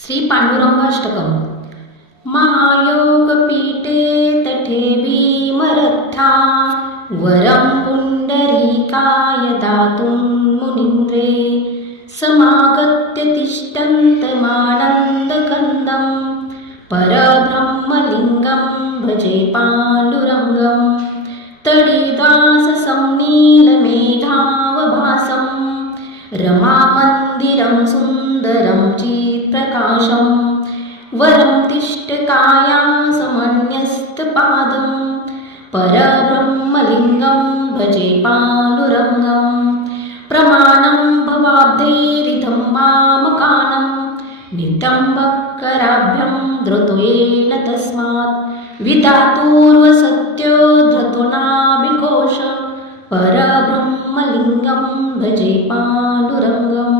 श्री पांडुरंगाष्टकम्। महायोगपीठे तटे भीमरथा वरं पुण्डरीकाय दातुं मुनीन्द्रे समागत्य तिष्ठन्तमानन्दकन्दं परब्रह्मलिङ्गं भजे पाण्डुरङ्गं तडिदाससंनीलमेघावभासं रमामन्दिरं सुन्दरं चित्प्रकाशं वरं तिष्ठकायासमन्यस्तपादं परब्रह्मलिङ्गं भजे पाण्डुरङ्गं प्रमाणं भवाब्दैरिदं मामकानं नितम्बकराभ्यं धृतोयेन तस्मात् विधातुर्वसत्यो धृतो नाभिकोश परब्रह्मलिङ्गं भजे पाण्डुरङ्गं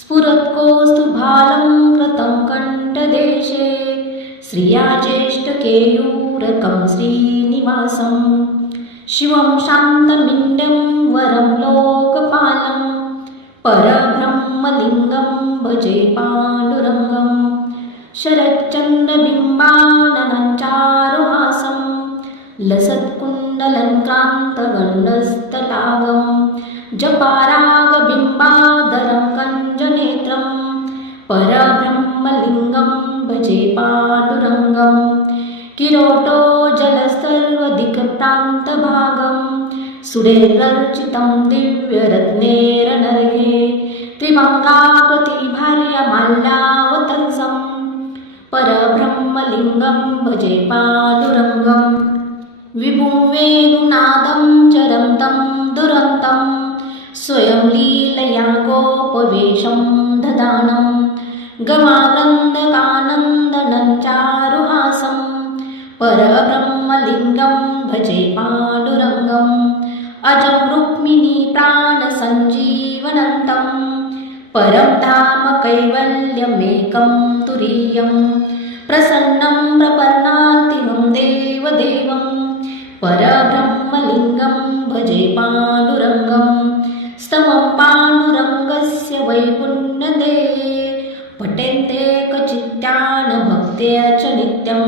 स्फुरत्कौस्तुभालं कृतं कण्ठदेशे श्रिया ज्येष्ठकेयूरकं श्रीनिवासं शिवं शान्तमिन्दं वरं लोकपालं परब्रह्मलिङ्गं भजे पाण्डुरङ्गं शरच्चन्द्रबिम्बाननं लसत्कुण्डलङ्क्रान्तगण्डस्तलागं जपारागबिम्बादरं कञ्जनेत्रं परब्रह्मलिङ्गं भजे पाण्डुरङ्गं किरीटोज्ज्वलसर्वदिक्प्रान्तभागं सुरेरर्चितं दिव्यरत्नेरनर्घे त्रिभङ्गाकृतिभार्यमाल्यावतंसं परब्रह्मलिङ्गं भजे पाण्डुरङ्गं विभुं वेणुनादं चरन्तं दुरन्तं स्वयं लीलया गोपवेशं ददानं गवावृन्दकानन्दनं चारुहासं परब्रह्मलिङ्गं भजे पाण्डुरङ्गं अजं रुक्मिणीप्राणसञ्जीवनन्तं परं धाम कैवल्यमेकं तुरीयं प्रसन्नं प्रपन्नातिहं देवदेवं परब्रह्मलिङ्गं भजे पाण्डुरङ्गं स्तवं पाण्डुरङ्गस्य वैपुण्यदे पठन्ते कचित्यान भक्त्या च नित्यं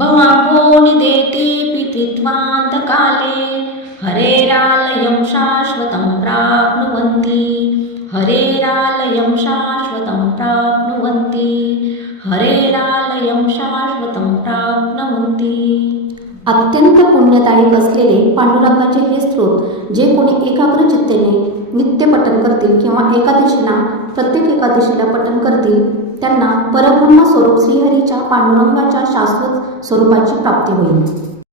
भवाम्भो निदेतेऽपि कृत्वान्तकाले हरेरालयं शाश्वतं प्राप्नुवन्ति हरेरालयं शाश्वतं प्राप्नुवन्ति हरेरालयं शाश्वतं प्राप्नुवन्ति। अत्यंत पुण्यदायक असलेले पांडुरंगाचे हे स्तोत्र जे कोणी एकाग्र चित्तेने नित्य पठण करतील किंवा एकादशीला प्रत्येक एकादशीला पठण करतील त्यांना परब्रह्म स्वरूप श्रीहरीच्या पांडुरंगाच्या शाश्वत स्वरूपाची प्राप्ती होईल।